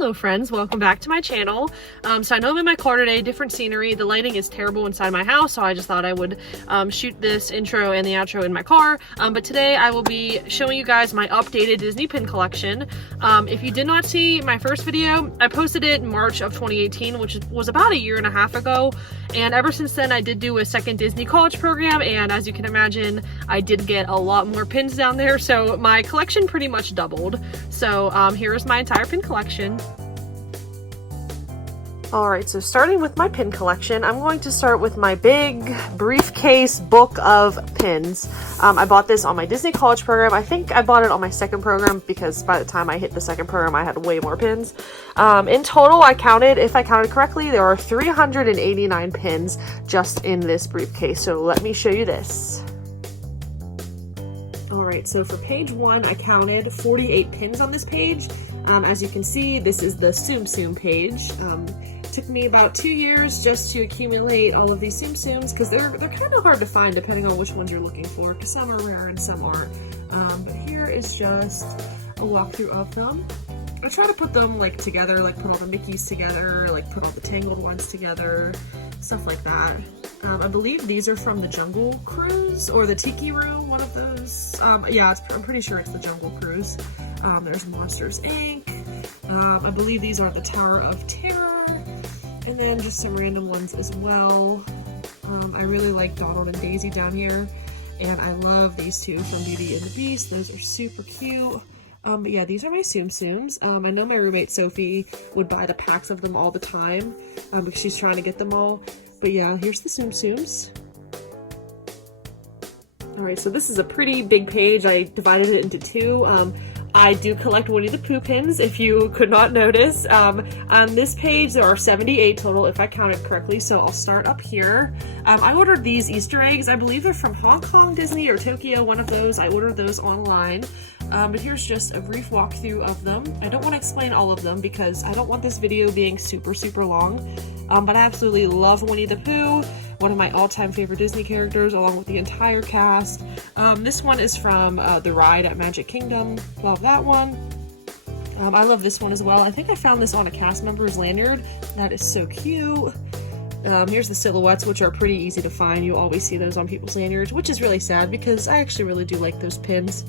Hello friends, welcome back to my channel. So I know I'm in my car today, different scenery. The lighting is terrible inside my house, so I just thought I would shoot this intro and the outro in my car. But today I will be showing you guys my updated Disney pin collection. If you did not see my first video, I posted it in March of 2018, which was about a year and a half ago. And ever since then, I did do a second Disney college program, and as you can imagine, I did get a lot more pins down there, so my collection pretty much doubled. So here is my entire pin collection. Alright, so starting with my pin collection, I'm going to start with my big briefcase book of pins. I bought this on my Disney college program. I think I bought it on my second program because by the time I hit the second program, I had way more pins. In total, if I counted correctly, there are 389 pins just in this briefcase. So let me show you this. Alright, so for page 1, I counted 48 pins on this page. As you can see, this is the Tsum Tsum page. Took me about 2 years just to accumulate all of these Tsum Tsums because they're kind of hard to find depending on which ones you're looking for, because some are rare and some aren't. But here is just a walkthrough of them. I try to put them like together, like put all the Mickeys together, like put all the Tangled ones together, stuff like that. I believe these are from the Jungle Cruise or the Tiki Room, one of those. Yeah, I'm pretty sure it's the Jungle Cruise. There's Monsters Inc. I believe these are the Tower of Terror, and then just some random ones as well. I really like Donald and Daisy down here, and I love these two from Beauty and the Beast. Those are super cute. But yeah, these are my Tsum Tsums. I know my roommate Sophie would buy the packs of them all the time because she's trying to get them all. But yeah, here's the Tsum Tsums. Alright, so this is a pretty big page. I divided it into two. I do collect Winnie the Pooh pins, if you could not notice. On this page, there are 78 total, if I counted correctly, so I'll start up here. I ordered these Easter eggs. I believe they're from Hong Kong Disney or Tokyo, one of those. I ordered those online. But here's just a brief walkthrough of them. I don't want to explain all of them because I don't want this video being super long. But I absolutely love Winnie the Pooh, one of my all-time favorite Disney characters, along with the entire cast. This one is from the ride at Magic Kingdom. Love that one. I love this one as well. I think I found this on a cast member's lanyard. That is so cute. Here's the silhouettes, which are pretty easy to find. You always see those on people's lanyards, which is really sad because I actually really do like those pins.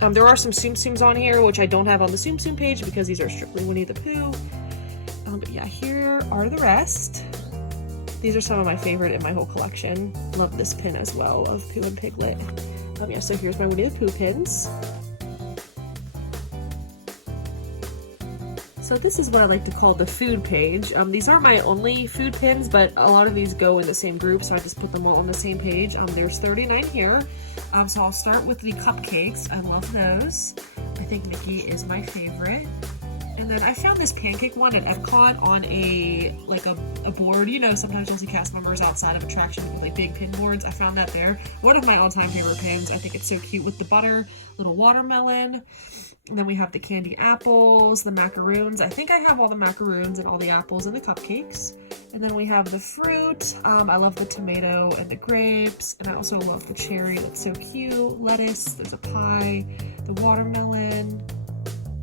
There are some Tsum Tsums on here, which I don't have on the Tsum Tsum page because these are strictly Winnie the Pooh. But yeah, here are the rest. These are some of my favorite in my whole collection. Love this pin as well of Pooh and Piglet. Yeah, so here's my Winnie the Pooh pins. So this is what I like to call the food page. These aren't my only food pins, but a lot of these go in the same group, so I just put them all on the same page. There's 39 here. So I'll start with the cupcakes. I love those. I think Mickey is my favorite. And then I found this pancake one at Epcot on a board. You know, sometimes you'll see cast members outside of attractions with like big pin boards. I found that there. One of my all-time favorite pins. I think it's so cute with the butter, little watermelon. And then we have the candy apples, the macaroons. I think I have all the macaroons and all the apples and the cupcakes. And then we have the fruit. I love the tomato and the grapes. And I also love the cherry. It looks so cute. Lettuce. There's a pie. The watermelon.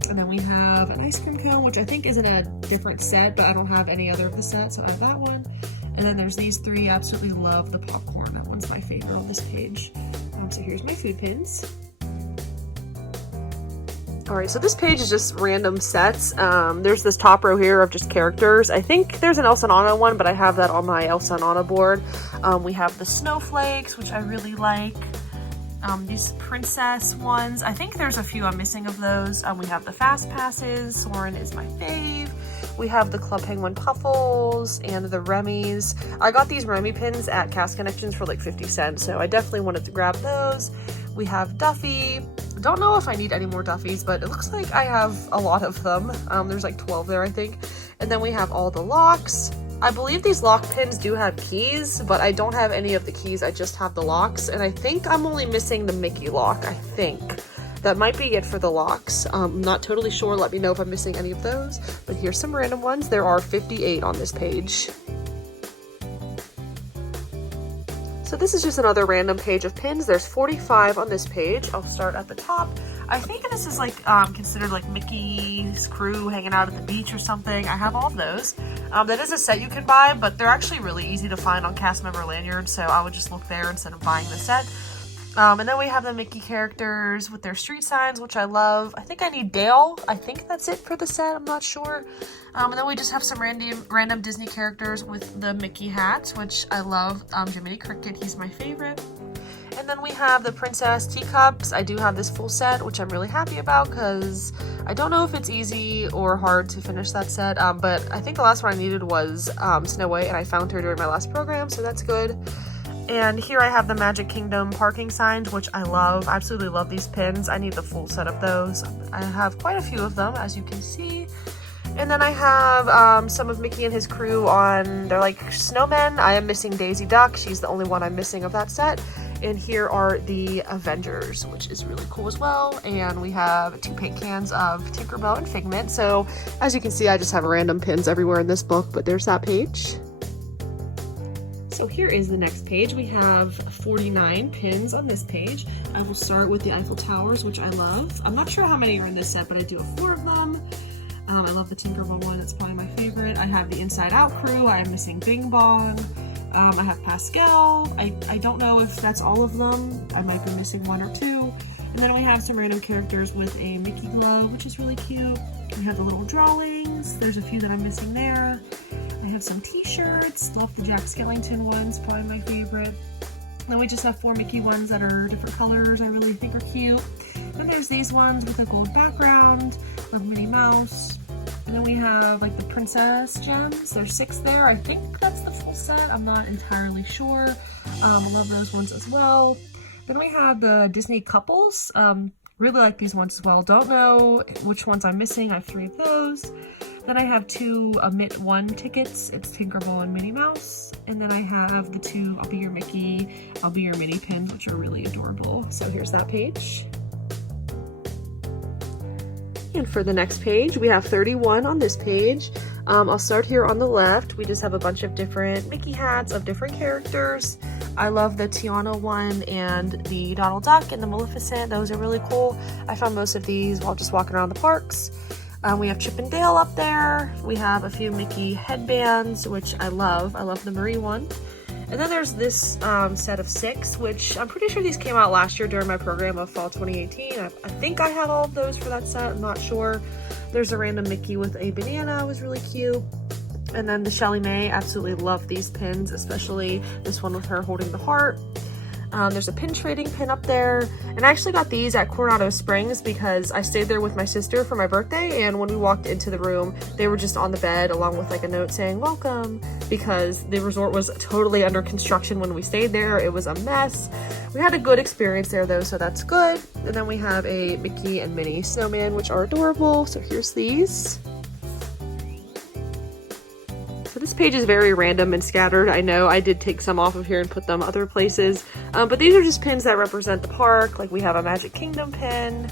And then we have an ice cream cone, which I think is in a different set, but I don't have any other of the set, so I have that one. And then there's these three. I absolutely love the popcorn. That one's my favorite on this page. So here's my food pins. Alright, so this page is just random sets. There's this top row here of just characters. I think there's an Elsa and Anna one, but I have that on my Elsa and Anna board. We have the snowflakes, which I really like. These princess ones, I think there's a few I'm missing of those. We have the fast passes. Soren is my fave. We have the Club Penguin Puffles and the Remy's. I got these Remy pins at Cast Connections for like 50 cents, so I definitely wanted to grab those. We have Duffy. Don't know if I need any more Duffys, but it looks like I have a lot of them. There's like 12 there, I think. And then we have all the locks. I believe these lock pins do have keys, but I don't have any of the keys. I just have the locks, and I think I'm only missing the Mickey lock, I think. That might be it for the locks. I'm not totally sure. Let me know if I'm missing any of those. But here's some random ones. There are 58 on this page. So this is just another random page of pins. There's 45 on this page. I'll start at the top. I think this is like considered like Mickey's crew hanging out at the beach or something. I have all of those. That is a set you can buy, but they're actually really easy to find on cast member lanyards, so I would just look there instead of buying the set. And then we have the Mickey characters with their street signs, which I love. I think I need Dale. I think that's it for the set. I'm not sure. And then we just have some random Disney characters with the Mickey hats, which I love. Jiminy Cricket, he's my favorite. And then we have the Princess Teacups. I do have this full set, which I'm really happy about because I don't know if it's easy or hard to finish that set. But I think the last one I needed was Snow White, and I found her during my last program, so that's good. And here I have the Magic Kingdom parking signs, which I love. I absolutely love these pins. I need the full set of those. I have quite a few of them, as you can see. And then I have some of Mickey and his crew on, they're like snowmen. I am missing Daisy Duck. She's the only one I'm missing of that set. And here are the Avengers, which is really cool as well. And we have 2 paint cans of Tinkerbell and Figment. So as you can see, I just have random pins everywhere in this book, but there's that page. So here is the next page. We have 49 pins on this page. I will start with the Eiffel Towers, which I love. I'm not sure how many are in this set, but I do have 4 of them. I love the Tinkerbell one. That's probably my favorite. I have the Inside Out crew. I am missing Bing Bong. I have Pascal. I don't know if that's all of them. I might be missing 1 or 2. And then we have some random characters with a Mickey glove, which is really cute. We have the little drawings. There's a few that I'm missing there. I have some t-shirts. Love the Jack Skellington ones, probably my favorite. Then we just have 4 Mickey ones that are different colors I really think are cute. Then there's these ones with a gold background. Love Minnie Mouse. And then we have like the princess gems. There's 6 there. I think that's the full set. I'm not entirely sure. I love those ones as well. Then we have the Disney couples. Really like these ones as well. Don't know which ones I'm missing. I have 3 of those. Then I have 2 Omit 1 tickets. It's Tinkerbell and Minnie Mouse. And then I have the 2 I'll Be Your Mickey, I'll Be Your Minnie pins, which are really adorable. So here's that page. And for the next page, we have 31 on this page. I'll start here on the left. We just have a bunch of different Mickey hats of different characters. I love the Tiana one and the Donald Duck and the Maleficent. Those are really cool. I found most of these while just walking around the parks. We have Chip and Dale up there. We have a few Mickey headbands, which I love. I love the Marie one. And then there's this set of 6, which I'm pretty sure these came out last year during my program of fall 2018. I think I have all of those for that set. I'm not sure. There's a random Mickey with a banana. It was really cute. And then the Shelly May. Absolutely love these pins, especially this one with her holding the heart. There's a pin trading pin up there, and I actually got these at Coronado Springs because I stayed there with my sister for my birthday, and when we walked into the room, they were just on the bed along with like a note saying welcome, because the resort was totally under construction when we stayed there. It was a mess. We had a good experience there though, so that's good. And then we have a Mickey and Minnie snowman, which are adorable. So here's these. So this page is very random and scattered. I know I did take some off of here and put them other places, but these are just pins that represent the park. Like we have a Magic Kingdom pin,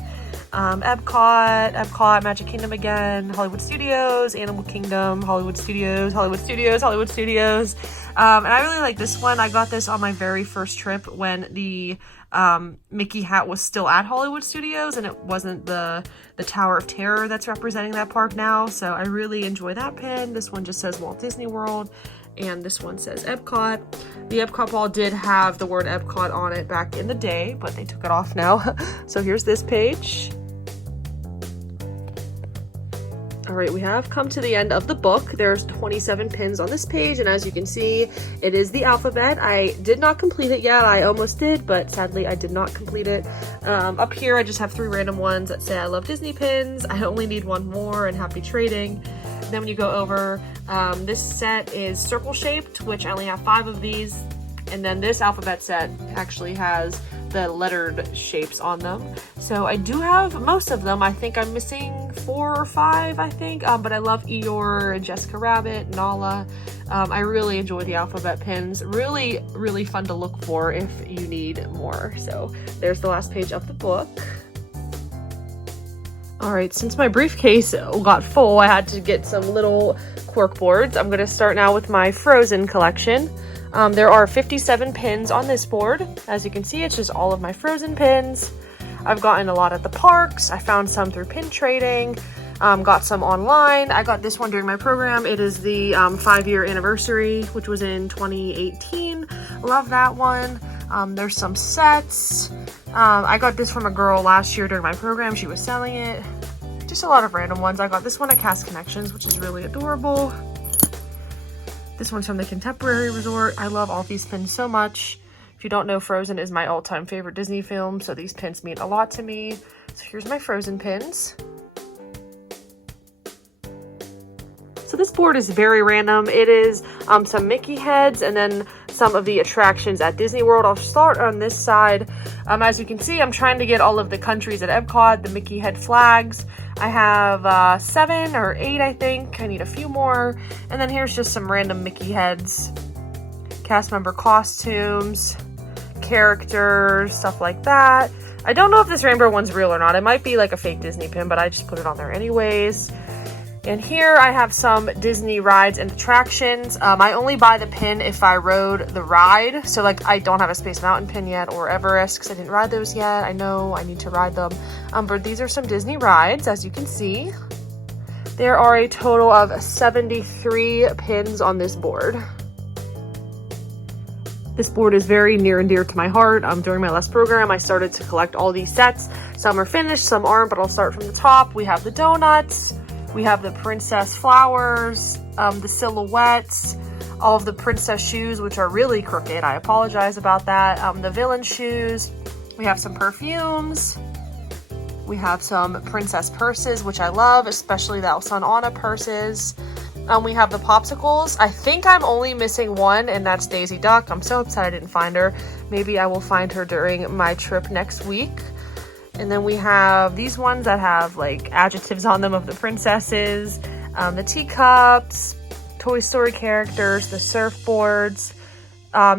Epcot, Magic Kingdom again, Hollywood Studios, Animal Kingdom, Hollywood Studios, Hollywood Studios, Hollywood Studios. And I really like this one. I got this on my very first trip when the Mickey hat was still at Hollywood Studios and it wasn't the Tower of Terror that's representing that park now. So I really enjoy that pin. This one just says Walt Disney World, and this one says Epcot. The Epcot ball did have the word Epcot on it back in the day, but they took it off now. So here's this page. Alright, we have come to the end of the book. There's 27 pins on this page, and as you can see, it is the alphabet. I did not complete it yet. I almost did, but sadly I did not complete it. Up here, I just have 3 random ones that say I love Disney pins. I only need 1 more, and happy trading. Then when you go over, this set is circle shaped, which I only have 5 of these. And then this alphabet set actually has the lettered shapes on them. So I do have most of them. I think I'm missing 4 or 5, I think. But I love Eeyore, Jessica Rabbit, Nala. I really enjoy the alphabet pins. Really, really fun to look for if you need more. So there's the last page of the book. Alright, since my briefcase got full, I had to get some little cork boards. I'm going to start now with my Frozen collection. There are 57 pins on this board. As you can see, it's just all of my Frozen pins. I've gotten a lot at the parks. I found some through pin trading. Got some online. I got this one during my program. It is the 5-year anniversary, which was in 2018. Love that one. There's some sets. I got this from a girl last year during my program. She was selling it. Just a lot of random ones. I got this one at Cast Connections, which is really adorable. This one's from the Contemporary Resort. I love all these pins so much. If you don't know, Frozen is my all-time favorite Disney film, so these pins mean a lot to me. So here's my Frozen pins. So this board is very random. It is some Mickey heads and then some of the attractions at Disney World. I'll start on this side. As you can see, I'm trying to get all of the countries at Epcot, the Mickey head flags. I have 7 or 8, I think. I need a few more. And then here's just some random Mickey heads, cast member costumes, characters, stuff like that. I don't know if this rainbow one's real or not. It might be like a fake Disney pin, but I just put it on there anyways. And here I have some Disney rides and attractions. I only buy the pin if I rode the ride. So like I don't have a Space Mountain pin yet or Everest because I didn't ride those yet. I know I need to ride them. But these are some Disney rides, as you can see. There are a total of 73 pins on this board. This board is very near and dear to my heart. During my last program, I started to collect all these sets. Some are finished, some aren't, but I'll start from the top. We have the donuts. We have the princess flowers, the silhouettes, all of the princess shoes, which are really crooked. I apologize about that. The villain shoes. We have some perfumes. We have some princess purses, which I love, especially the Elsa and Anna purses. We have the popsicles. I think I'm only missing one, and that's Daisy Duck. I'm so upset I didn't find her. Maybe I will find her during my trip next week. And then we have these ones that have like adjectives on them of the princesses, the teacups, Toy Story characters, the surfboards.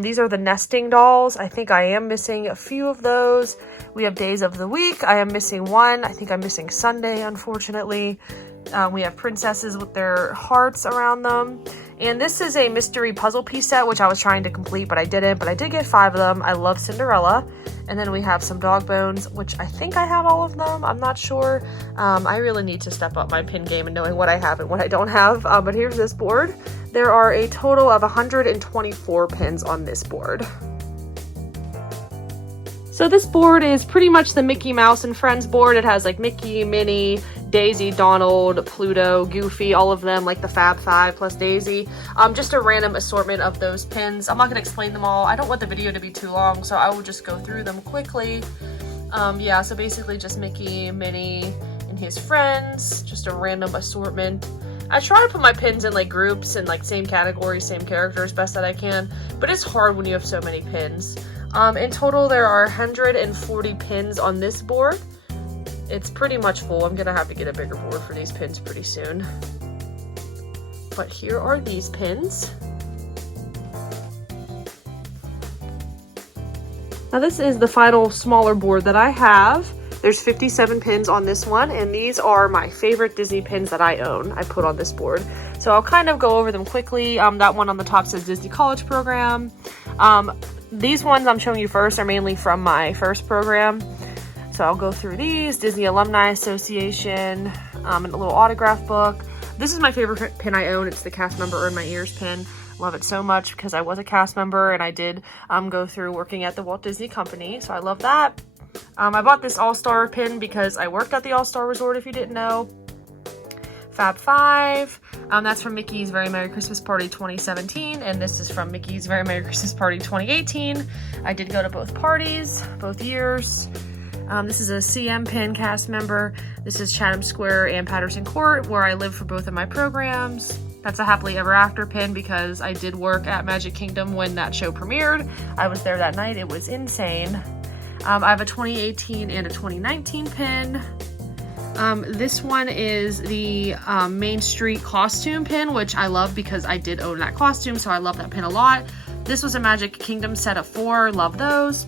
These are the nesting dolls. I think I am missing a few of those. We have days of the week. I am missing one. I think I'm missing Sunday, unfortunately. We have princesses with their hearts around them. And this is a mystery puzzle piece set, which I was trying to complete, but I didn't. But I did get 5 of them. I love Cinderella. And then we have some dog bones, which I think I have all of them. I'm not sure. I really need to step up my pin game and knowing what I have and what I don't have. But here's this board. There are a total of 124 pins on this board. So this board is pretty much the Mickey Mouse and Friends board. It has like Mickey, Minnie, Daisy, Donald, Pluto, Goofy, all of them, like the Fab Five plus Daisy. Just a random assortment of those pins. I'm not gonna explain them all. I don't want the video to be too long, so I will just go through them quickly. Yeah, so basically just Mickey, Minnie, and his friends, just a random assortment. I try to put my pins in like groups and like same categories, same characters, best that I can, but it's hard when you have so many pins. In total, there are 140 pins on this board. It's pretty much full. I'm gonna have to get a bigger board for these pins pretty soon. But here are these pins. Now this is the final smaller board that I have. There's 57 pins on this one, and these are my favorite Disney pins that I own. I put on this board. So I'll kind of go over them quickly. That one on the top says Disney College Program. These ones I'm showing you first are mainly from my first program. So I'll go through these. Disney Alumni Association, and a little autograph book. This is my favorite pin I own. It's the cast member Earn My Ears pin. Love it so much because I was a cast member and I did go through working at the Walt Disney Company. So I love that. I bought this All-Star pin because I worked at the All-Star Resort, if you didn't know. Fab Five. That's from Mickey's Very Merry Christmas Party 2017, and this is from Mickey's Very Merry Christmas Party 2018. I did go to both parties, both years. This is a CM pin cast member. This is Chatham Square and Patterson Court, where I lived for both of my programs. That's a Happily Ever After pin because I did work at Magic Kingdom when that show premiered. I was there that night. It was insane. I have a 2018 and a 2019 pin. This one is the Main Street costume pin, which I love because I did own that costume, so I love that pin a lot. This was a Magic Kingdom set of 4, love those.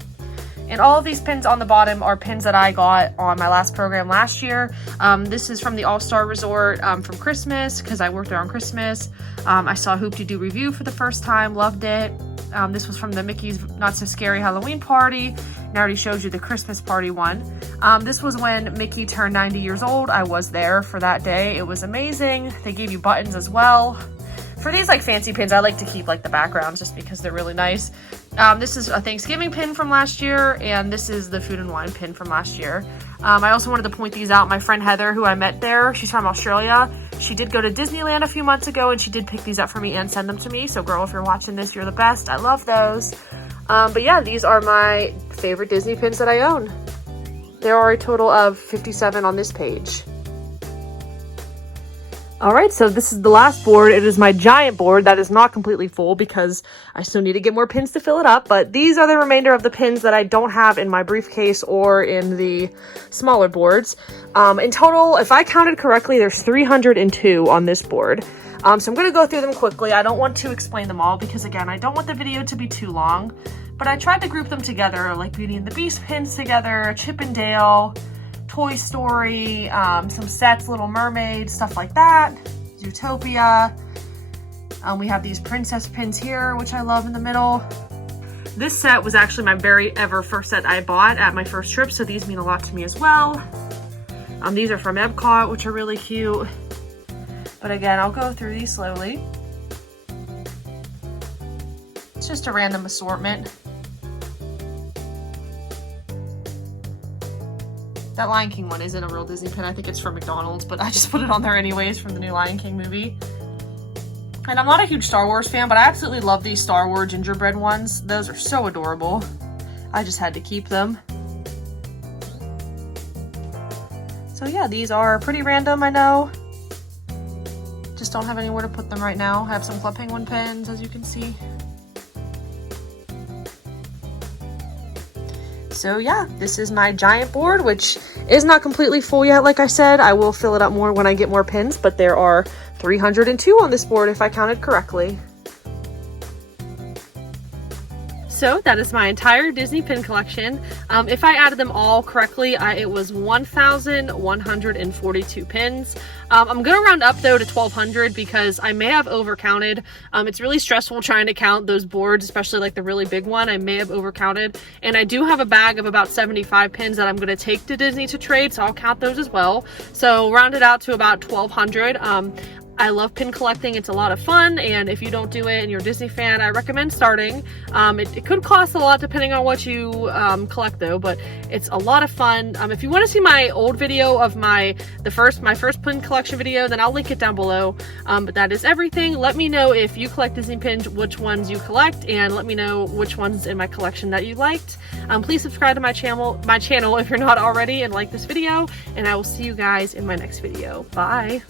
And all of these pins on the bottom are pins that I got on my last program last year. This is from the All-Star Resort from Christmas, because I worked there on Christmas. I saw Hoop-Dee-Doo Review for the first time, loved it. This was from the Mickey's Not So Scary Halloween party. And I already showed you the Christmas party one. This was when Mickey turned 90 years old. I was there for that day. It was amazing. They gave you buttons as well. For these like fancy pins, I like to keep like the backgrounds just because they're really nice. This is a Thanksgiving pin from last year, and this is the Food and Wine pin from last year. I also wanted to point these out. My friend Heather, who I met there, she's from Australia. She did go to Disneyland a few months ago, and she did pick these up for me and send them to me. So girl, if you're watching this, you're the best. I love those. But yeah, these are my favorite Disney pins that I own. There are a total of 57 on this page. All right, so this is the last board. It is my giant board that is not completely full because I still need to get more pins to fill it up. But these are the remainder of the pins that I don't have in my briefcase or in the smaller boards. In total, if I counted correctly, there's 302 on this board. So I'm going to go through them quickly. I don't want to explain them all because, again, I don't want the video to be too long. But I tried to group them together, like Beauty and the Beast pins together, Chip and Dale, Toy Story, some sets, Little Mermaid, stuff like that, Zootopia. We have these princess pins here, which I love in the middle. This set was actually my very first set I bought at my first trip, so these mean a lot to me as well. These are from Epcot, which are really cute. But again, I'll go through these slowly. It's just a random assortment. That Lion King one isn't a real Disney pin. I think it's from McDonald's, but I just put it on there anyways from the new Lion King movie. And I'm not a huge Star Wars fan, but I absolutely love these Star Wars gingerbread ones. Those are so adorable. I just had to keep them. So yeah, these are pretty random, I know. Just don't have anywhere to put them right now. I have some Club Penguin pins, as you can see. So yeah, this is my giant board, which is not completely full yet. Like I said, I will fill it up more when I get more pins, but there are 302 on this board if I counted correctly. So that is my entire Disney pin collection. If I added them all correctly, it was 1,142 pins. I'm gonna round up though to 1,200 because I may have overcounted. It's really stressful trying to count those boards, especially like the really big one. I may have overcounted, and I do have a bag of about 75 pins that I'm gonna take to Disney to trade, so I'll count those as well. So round it out to about 1,200. I love pin collecting. It's a lot of fun, and if you don't do it and you're a Disney fan, I recommend starting. It could cost a lot depending on what you collect though, but it's a lot of fun. If you want to see my old video of my first pin collection video, then I'll link it down below. But that is everything. Let me know if you collect Disney pins, which ones you collect, and let me know which ones in my collection that you liked. Please subscribe to my channel if you're not already and like this video, and I will see you guys in my next video. Bye.